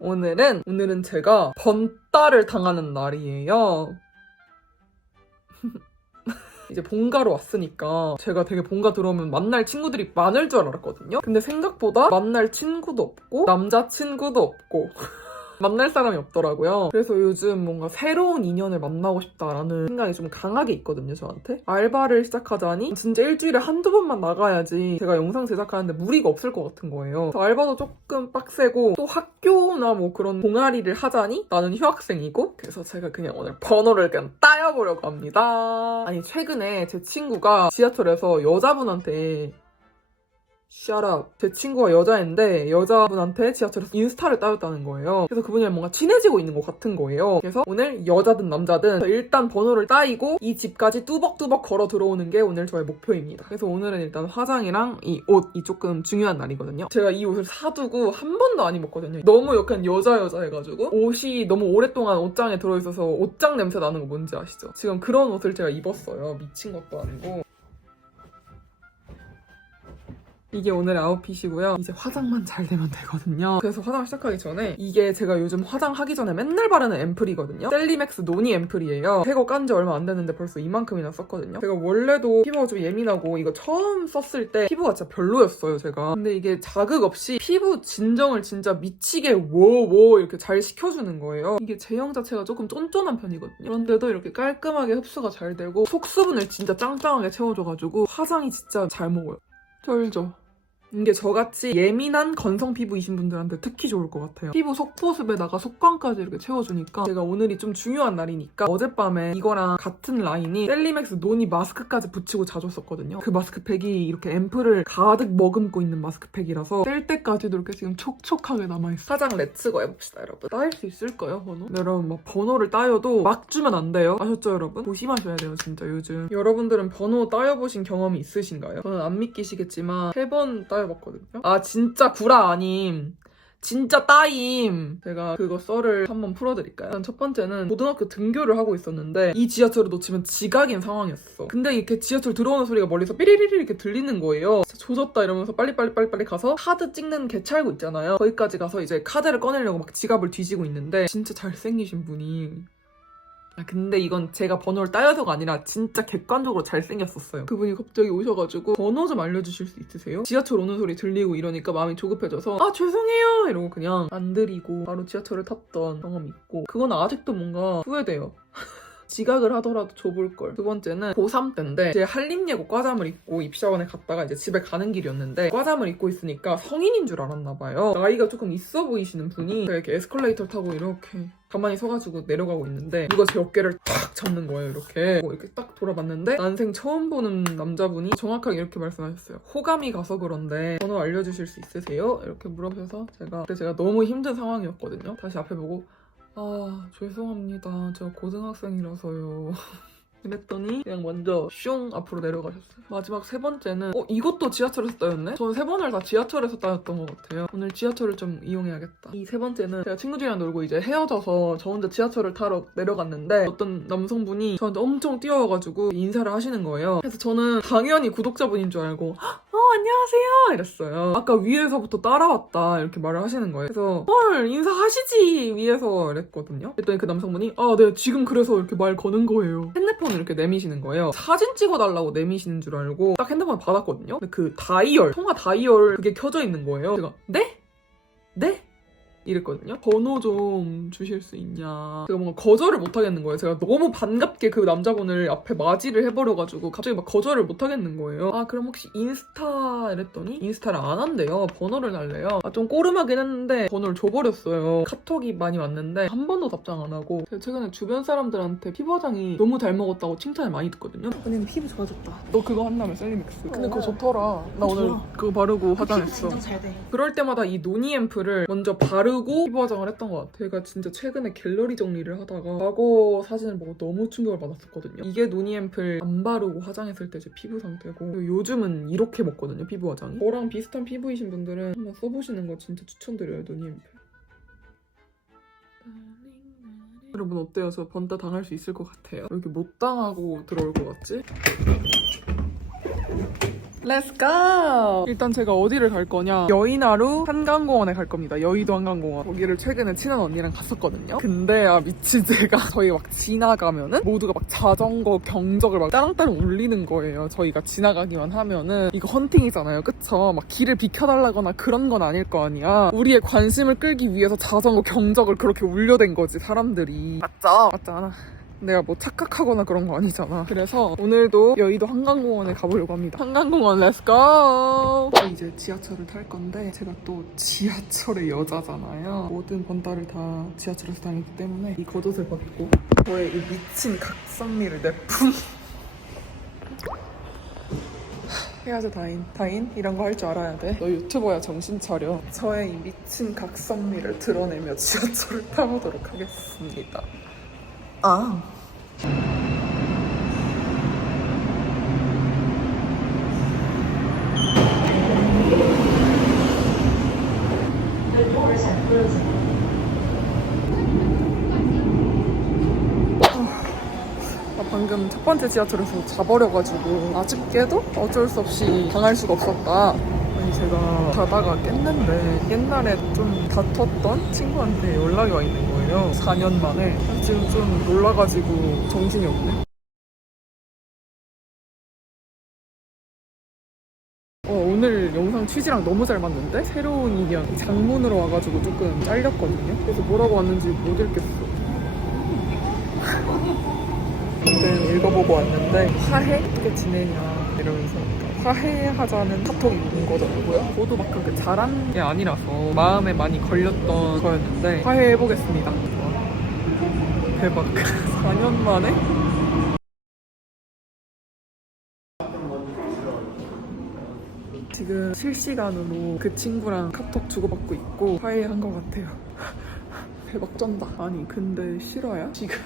오늘은 오늘은 제가 번따를 당하는 날이에요. 이제 본가로 왔으니까 제가 되게 본가 들어오면 만날 친구들이 많을 줄 알았거든요. 근데 생각보다 만날 친구도 없고 남자친구도 없고 만날 사람이 없더라고요. 그래서 요즘 뭔가 새로운 인연을 만나고 싶다라는 생각이 좀 강하게 있거든요, 저한테. 알바를 시작하자니 진짜 일주일에 한두 번만 나가야지 제가 영상 제작하는데 무리가 없을 것 같은 거예요. 알바도 조금 빡세고 또 학교나 뭐 그런 동아리를 하자니 나는 휴학생이고 그래서 제가 그냥 오늘 번호를 그냥 따여보려고 합니다. 아니 최근에 제 친구가 지하철에서 여자분한테 샤랍. 제 친구가 여자인데 여자분한테 지하철에서 인스타를 따였다는 거예요. 그래서 그분이랑 뭔가 친해지고 있는 것 같은 거예요. 그래서 오늘 여자든 남자든 일단 번호를 따이고 이 집까지 뚜벅뚜벅 걸어 들어오는 게 오늘 저의 목표입니다. 그래서 오늘은 일단 화장이랑 이 옷, 이 조금 중요한 날이거든요. 제가 이 옷을 사두고 한 번도 안 입었거든요. 너무 약간 여자 여자 해가지고 옷이 너무 오랫동안 옷장에 들어있어서 옷장 냄새 나는 거 뭔지 아시죠? 지금 그런 옷을 제가 입었어요. 미친 것도 아니고. 이게 오늘의 아웃핏이고요. 이제 화장만 잘 되면 되거든요. 그래서 화장 시작하기 전에 이게 제가 요즘 화장하기 전에 맨날 바르는 앰플이거든요. 셀리맥스 노니 앰플이에요. 새거 깐 지 얼마 안 됐는데 벌써 이만큼이나 썼거든요. 제가 원래도 피부가 좀 예민하고 이거 처음 썼을 때 피부가 진짜 별로였어요, 제가. 근데 이게 자극 없이 피부 진정을 진짜 미치게 워워 이렇게 잘 시켜주는 거예요. 이게 제형 자체가 조금 쫀쫀한 편이거든요. 그런데도 이렇게 깔끔하게 흡수가 잘 되고 속수분을 진짜 짱짱하게 채워줘가지고 화장이 진짜 잘 먹어요. 쩔죠. 이게 저같이 예민한 건성 피부이신 분들한테 특히 좋을 것 같아요. 피부 속보습에다가 속광까지 이렇게 채워주니까 제가 오늘이 좀 중요한 날이니까 어젯밤에 이거랑 같은 라인이 셀리맥스 노니 마스크까지 붙이고 자줬었거든요. 그 마스크팩이 이렇게 앰플을 가득 머금고 있는 마스크팩이라서 뗄 때까지도 이렇게 지금 촉촉하게 남아있어요. 화장 렛츠고 해봅시다 여러분. 따일 수 있을까요 번호? 네, 여러분 막 번호를 따여도 막 주면 안 돼요. 아셨죠 여러분? 조심하셔야 돼요 진짜 요즘. 여러분들은 번호 따여보신 경험이 있으신가요? 저는 안 믿기시겠지만 세번 따 여봤거든요. 아 진짜 구라 아님. 진짜 따임! 제가 그거 썰을 한번 풀어드릴까요? 첫 번째는 고등학교 등교를 하고 있었는데 이 지하철을 놓치면 지각인 상황이었어. 근데 이렇게 지하철 들어오는 소리가 멀리서 삐리리리 이렇게 들리는 거예요. 조졌다 이러면서 빨리빨리 빨리빨리 가서 카드 찍는 개찰구 있잖아요. 거기까지 가서 이제 카드를 꺼내려고 막 지갑을 뒤지고 있는데 진짜 잘생기신 분이 아, 근데 이건 제가 번호를 따여서가 아니라 진짜 객관적으로 잘생겼었어요. 그분이 갑자기 오셔가지고 번호 좀 알려주실 수 있으세요? 지하철 오는 소리 들리고 이러니까 마음이 조급해져서 아 죄송해요 이러고 그냥 안 드리고 바로 지하철을 탔던 경험이 있고 그건 아직도 뭔가 후회돼요. 지각을 하더라도 줘볼 걸. 두 번째는 고3 때인데 제 한림예고 과잠을 입고 입시학원에 갔다가 이제 집에 가는 길이었는데 과잠을 입고 있으니까 성인인 줄 알았나 봐요. 나이가 조금 있어 보이시는 분이 이렇게 에스컬레이터 타고 이렇게 가만히 서가지고 내려가고 있는데 누가 제 어깨를 탁 잡는 거예요 이렇게 뭐 이렇게 딱 돌아봤는데 난생 처음 보는 남자분이 정확하게 이렇게 말씀하셨어요 호감이 가서 그런데 번호 알려주실 수 있으세요? 이렇게 물어보셔서 제가 그때 제가 너무 힘든 상황이었거든요 다시 앞에 보고 아 죄송합니다. 저 고등학생이라서요 이랬더니 그냥 먼저 슝 앞으로 내려가셨어요. 마지막 세 번째는 어 이것도 지하철에서 따였네? 저는 세 번을 다 지하철에서 따였던 것 같아요. 오늘 지하철을 좀 이용해야겠다. 이 세 번째는 제가 친구들이랑 놀고 이제 헤어져서 저 혼자 지하철을 타러 내려갔는데 어떤 남성분이 저한테 엄청 뛰어와가지고 인사를 하시는 거예요. 그래서 저는 당연히 구독자분인 줄 알고 어 안녕하세요 이랬어요. 아까 위에서부터 따라왔다 이렇게 말을 하시는 거예요. 그래서 헐 인사하시지 위에서 이랬거든요. 그랬더니 그 남성분이 아네 지금 그래서 이렇게 말 거는 거예요. 핸드폰을 이렇게 내미시는 거예요. 사진 찍어달라고 내미시는 줄 알고 딱 핸드폰을 받았거든요. 근데 그 다이얼 통화 다이얼 그게 켜져 있는 거예요. 제가 네? 네? 이랬거든요. 번호 좀 주실 수 있냐. 제가 뭔가 거절을 못 하겠는 거예요. 제가 너무 반갑게 그 남자분을 앞에 맞이를 해버려가지고 갑자기 막 거절을 못 하겠는 거예요. 아, 그럼 혹시 인스타 이랬더니 인스타를 안 한대요. 번호를 달래요. 아, 좀 꼬름하긴 했는데 번호를 줘버렸어요. 카톡이 많이 왔는데 한 번도 답장 안 하고 제가 최근에 주변 사람들한테 피부 화장이 너무 잘 먹었다고 칭찬을 많이 듣거든요. 언니는 피부 좋아졌다. 너 그거 한다며 셀리믹스. 근데 그거 어. 좋더라. 나 오늘. 그거 바르고 화장했어. 잘 돼. 그럴 때마다 이 노니 앰플을 먼저 바르고 피부 화장을 했던 것 같아요. 제가 진짜 최근에 갤러리 정리를 하다가 과거 사진을 보고 너무 충격을 받았었거든요. 이게 노니 앰플 안 바르고 화장했을 때 제 피부 상태고 요즘은 이렇게 먹거든요, 피부 화장이. 저랑 비슷한 피부이신 분들은 한번 써보시는 거 진짜 추천드려요, 노니 앰플. 여러분 어때요? 저 번따 당할 수 있을 것 같아요? 왜 이렇게 못 당하고 들어올 것 같지? Let's go! 일단 제가 어디를 갈 거냐? 여의나루 한강공원에 갈 겁니다. 여의도 한강공원. 거기를 최근에 친한 언니랑 갔었거든요. 근데 아 미친 제가 저희 막 지나가면은 모두가 막 자전거 경적을 막 따랑따랑 울리는 거예요. 저희가 지나가기만 하면은 이거 헌팅이잖아요. 그쵸? 막 길을 비켜달라거나 그런 건 아닐 거 아니야. 우리의 관심을 끌기 위해서 자전거 경적을 그렇게 울려댄 거지 사람들이. 맞죠? 맞잖아. 내가 뭐 착각하거나 그런 거 아니잖아. 그래서 오늘도 여의도 한강공원에 가보려고 합니다. 한강공원 렛츠고! 이제 지하철을 탈 건데 제가 또 지하철의 여자잖아요. 모든 번달을 다 지하철에서 다니기 때문에 이 겉옷을 벗고 저의 이 미친 각선미를 내뿜 해야죠 다인 다인 이런 거 할 줄 알아야 돼너 유튜버야 정신 차려 저의 이 미친 각선미를 드러내며 지하철을 타보도록 하겠습니다 아나 방금 첫 번째 지하철에서 자버려가지고 아쉽게도 어쩔 수 없이 당할 수가 없었다. 제가 자다가 깼는데 옛날에 좀 다퉜던 친구한테 연락이 와 있는 거예요. 4년 만에. 지금 좀 놀라가지고 정신이 없네. 어, 오늘 영상 취지랑 너무 잘 맞는데? 새로운 인연 장문으로 와가지고 조금 잘렸거든요. 그래서 뭐라고 왔는지 못 읽겠어. 방금 읽어보고 왔는데 화해? 어떻게 지내냐 이러면서 화해하자는 카톡이 온 거더라고요. 저도 막 그렇게 잘한 게 아니라서 마음에 많이 걸렸던 거였는데 화해해보겠습니다. 와, 대박. 4년 만에? 지금 실시간으로 그 친구랑 카톡 주고받고 있고 화해한 것 같아요. 대박 쩐다. 아니 근데 실화야? 지금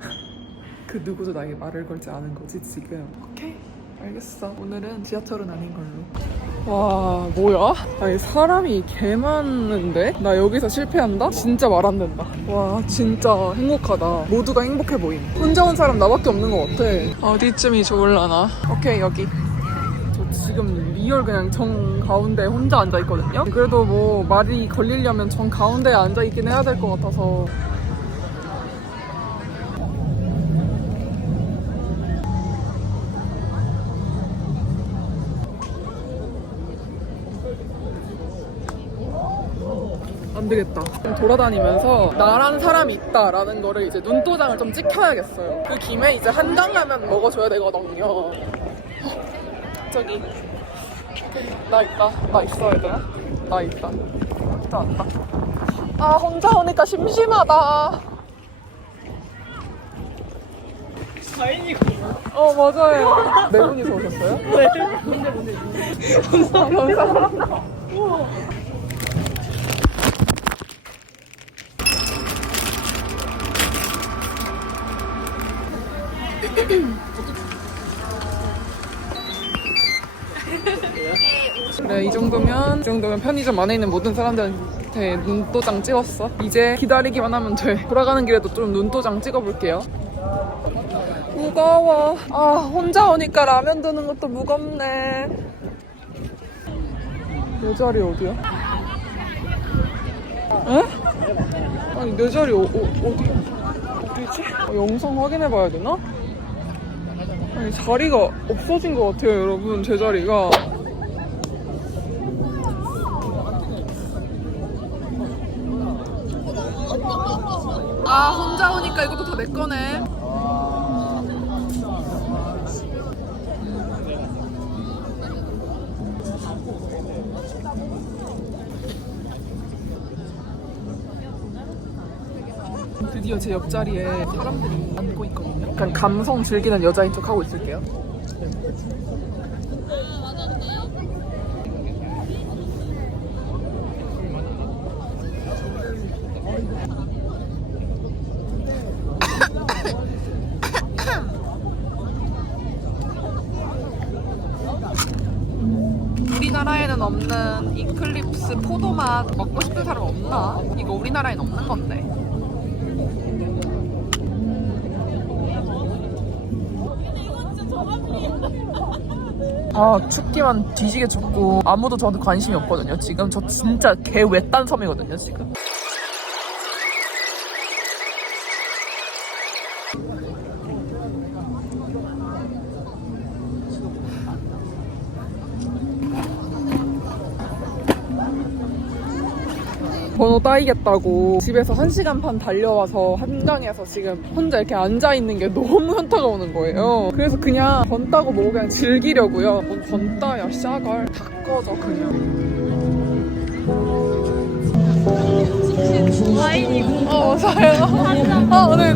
그 누구도 나에게 말을 걸지 않은 거지 지금. 오케이. 알겠어. 오늘은 지하철은 아닌 걸로. 와, 뭐야? 아니, 사람이 개 많은데? 나 여기서 실패한다? 진짜 말 안 된다. 와, 진짜 행복하다. 모두가 행복해 보임. 혼자 온 사람 나밖에 없는 것 같아. 어디쯤이 좋을라나? 오케이, 여기. 저 지금 리얼 그냥 정 가운데 혼자 앉아 있거든요. 그래도 뭐 말이 걸리려면 정 가운데에 앉아 있긴 해야 될 것 같아서. 안 되겠다. 좀 돌아다니면서 나란 사람이 있다라는 거를 이제 눈도장을 좀 찍혀야겠어요. 그 김에 이제 한강 라면 먹어줘야 되거든요. 저기 나 있다. 나 있어 얘들아. 나 있다. 진짜 왔다. 아 혼자 오니까 심심하다. 다인이고 어 맞아요. 네 분이서 오셨어요? 네 뭔데 뭔데 감사합니다. 감사 합니다. 그래 이 정도면 이 정도면 편의점 안에 있는 모든 사람들한테 눈도장 찍었어 이제 기다리기만 하면 돼 돌아가는 길에도 좀 눈도장 찍어볼게요 무거워 아 혼자 오니까 라면 드는 것도 무겁네 내 자리 어디야? 에? 아니 내 자리 어, 어, 어디 어디지? 어, 영상 확인해 봐야 되나? 아니 자리가 없어진 것 같아요 여러분 제 자리가 아 혼자 오니까 이것도 다 내 거네. 드디어 제 옆자리에 사람들이 앉고 있거든요. 약간 감성 즐기는 여자인 척 하고 있을게요 우리나라에는 없는 이클립스 포도맛 먹고 싶은 사람 없나? 이거 우리나라엔 없는 건데. 아 춥기만 뒤지게 춥고 아무도 저한테 관심이 없거든요 지금 저 진짜 개 외딴 섬이거든요 지금 번호 따이겠다고 집에서 1시간 반 달려와서 한강에서 지금 혼자 이렇게 앉아있는 게 너무 현타가 오는 거예요. 그래서 그냥 번 따고 뭐 그냥 즐기려고요. 뭔번 따야 샤갈 다 꺼져 그냥. 와인이고. 어 맞아요. 아 오늘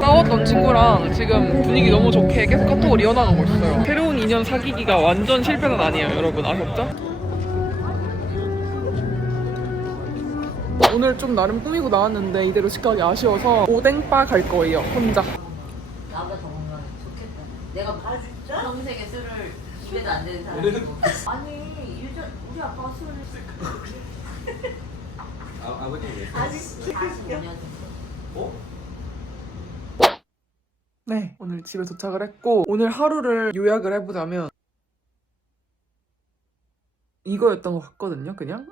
싸웠던 친구랑 지금 분위기 너무 좋게 계속 카톡을 이어나가고 있어요. 새로운 인연 사귀기가 완전 실패는 아니에요, 여러분 아셨죠? 오늘 좀 나름 꾸미고 나왔는데 이대로 집 가기 아쉬워서 오뎅바 갈 거예요, 혼자. 나보다 더 건강 좋겠다. 내가 봐줄까? 평생에 술을 입에도 안 되는 사람이고. 아니 유전 우리 아빠가 술을 아, 아버님 왜? 아직 45년 네, 오늘 집에 도착을 했고 오늘 하루를 요약을 해보자면 이거였던 것 같거든요, 그냥.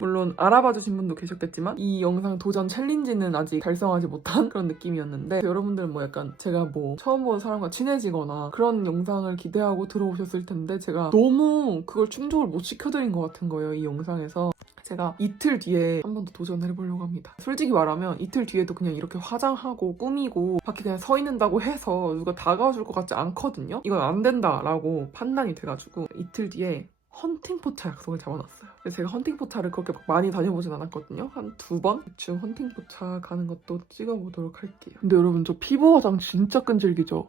물론 알아봐 주신 분도 계셨겠지만 이 영상 도전 챌린지는 아직 달성하지 못한 그런 느낌이었는데 여러분들은 뭐 약간 제가 뭐 처음 본 사람과 친해지거나 그런 영상을 기대하고 들어오셨을 텐데 제가 너무 그걸 충족을 못 시켜드린 것 같은 거예요, 이 영상에서. 제가 이틀 뒤에 한 번 더 도전을 해보려고 합니다. 솔직히 말하면 이틀 뒤에도 그냥 이렇게 화장하고 꾸미고 밖에 그냥 서 있는다고 해서 누가 다가와줄 것 같지 않거든요. 이건 안 된다라고 판단이 돼가지고 이틀 뒤에 헌팅 포차 약속을 잡아놨어요. 제가 헌팅 포차를 그렇게 막 많이 다녀보진 않았거든요. 한 두 번? 대충 헌팅 포차 가는 것도 찍어보도록 할게요. 근데 여러분 저 피부 화장 진짜 끈질기죠?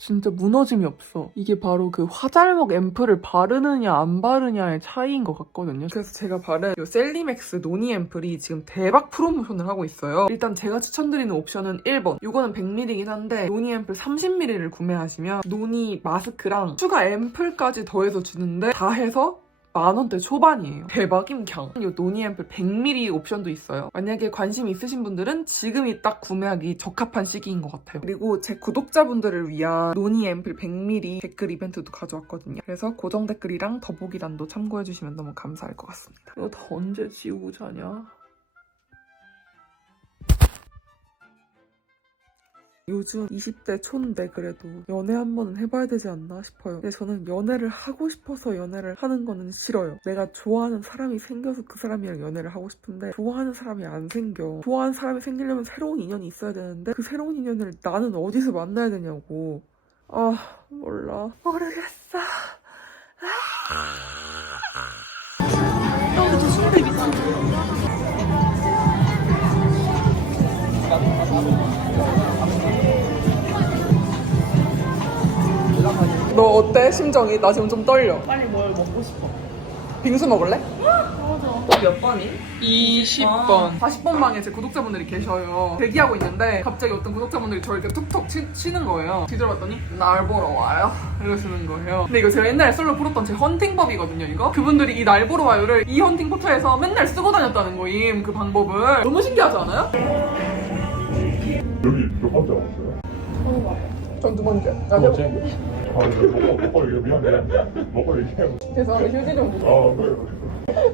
진짜 무너짐이 없어. 이게 바로 그 화잘먹 앰플을 바르느냐 안 바르냐의 차이인 것 같거든요. 그래서 제가 바른 이 셀리맥스 노니 앰플이 지금 대박 프로모션을 하고 있어요. 일단 제가 추천드리는 옵션은 1번. 이거는 100ml이긴 한데 노니 앰플 30ml를 구매하시면 노니 마스크랑 추가 앰플까지 더해서 주는데 다 해서 만 원대 초반이에요. 대박임 경. 이 노니 앰플 100ml 옵션도 있어요. 만약에 관심 있으신 분들은 지금이 딱 구매하기 적합한 시기인 것 같아요. 그리고 제 구독자분들을 위한 노니 앰플 100ml 댓글 이벤트도 가져왔거든요. 그래서 고정 댓글이랑 더보기란도 참고해주시면 너무 감사할 것 같습니다. 이거 다 언제 지우고 자냐? 요즘 20대 초인데 그래도 연애 한 번은 해봐야 되지 않나 싶어요. 근데 저는 연애를 하고 싶어서 연애를 하는 거는 싫어요. 내가 좋아하는 사람이 생겨서 그 사람이랑 연애를 하고 싶은데 좋아하는 사람이 안 생겨. 좋아하는 사람이 생기려면 새로운 인연이 있어야 되는데 그 새로운 인연을 나는 어디서 만나야 되냐고. 아 몰라 모르겠어. 너 어때 심정이? 나 지금 좀 떨려. 빨리 뭘 먹고 싶어. 빙수 먹을래? 몇 번이? 20번. 40번 방에 제 구독자분들이 계셔요. 대기하고 있는데 갑자기 어떤 구독자분들이 저를 이렇게 툭툭 치, 치는 거예요. 뒤돌아봤더니 날 보러 와요. 이러시는 거예요. 근데 이거 제가 옛날에 솔로 풀었던 제 헌팅법이거든요, 이거. 그분들이 이 날 보러 와요를 이 헌팅 포터에서 맨날 쓰고 다녔다는 거임, 그 방법을. 너무 신기하지 않아요? 여기 몇 번째 왔어요? 전두 번째. 아, 두 번째? 아, 근데 먹고, 먹고 얘기 미안해. 먹고 얘기해. 죄송한데 휴지 좀 주세요. 아, 그래.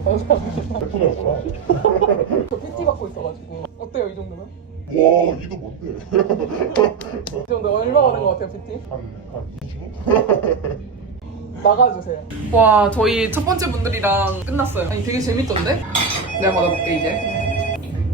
감사합니다. 대통령구나. 저 PT 받고 있어가지고. 어때요, 이 정도면? 와, 이도 뭔데? 이 정도 얼마 하는 것 같아요, PT? 한, 한 25? 나가주세요. 와, 저희 첫 번째 분들이랑 끝났어요. 아니, 되게 재밌던데? 내가 받아볼게, 이제.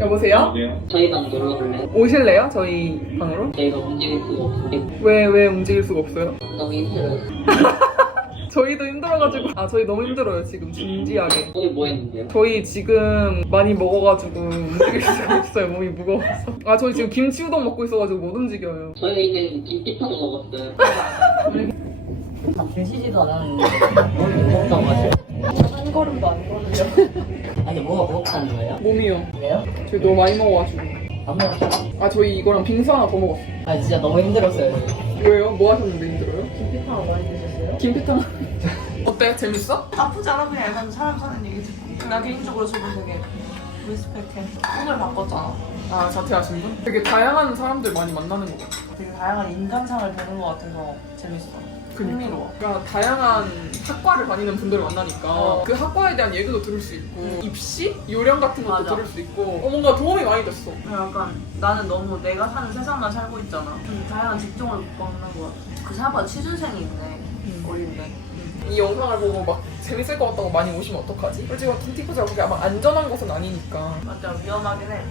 여보세요? 저희 방 놀러 볼래? 오실래요? 저희 방으로? 저희가 움직일 수가 없는데 왜, 왜 움직일 수가 없어요? 너무 힘들어요. 저희도 힘들어가지고. 아, 저희 너무 힘들어요, 지금. 진지하게. 오늘 뭐 했는데요? 저희 지금 많이 먹어가지고 움직일 수가 없어요. 몸이 무거워서. 아, 저희 지금 김치 우동 먹고 있어가지고 못 움직여요. 저희는 김치파도 먹었어요. 드시지도 않았는데 뭘 먹었다고 하죠? 한 걸음도 안 걸으려. 아니 뭐가 먹었다는 거예요? 몸이요. 왜요? 저희 너무 많이 먹어가지고. 안 먹었어요? 아, 저희 이거랑 빙수 하나 더 먹었어요. 아 진짜 너무 힘들었어요. 왜요? 뭐 하셨는데 힘들어요? 김피탕 많이 드셨어요? 김피탕. 어때? 재밌어? 나쁘지 않아 그냥 약간 사람 사는 얘기 듣고 나 개인적으로 저도 되게 리스펙해. 꿈을 바꿨잖아. 아 자퇴하신 분? 되게 다양한 사람들 많이 만나는 것 같아. 되게 다양한 인간상을 보는 것 같아서 재밌어. 흥미로워. 그러니까 다양한 학과를 다니는 분들을 만나니까 어. 그 학과에 대한 얘기도 들을 수 있고 입시 요령 같은 것도 맞아. 들을 수 있고 어, 뭔가 도움이 많이 됐어. 약간 나는 너무 내가 사는 세상만 살고 있잖아. 좀 다양한 직종을 겪는 것 같아. 그 사바 취준생이 있네. 어린데. 이 영상을 보고 막 재밌을 것 같다고 많이 오시면 어떡하지? 솔직히 틴티포즈가 그게 아마 안전한 곳은 아니니까 맞아 위험하긴 해.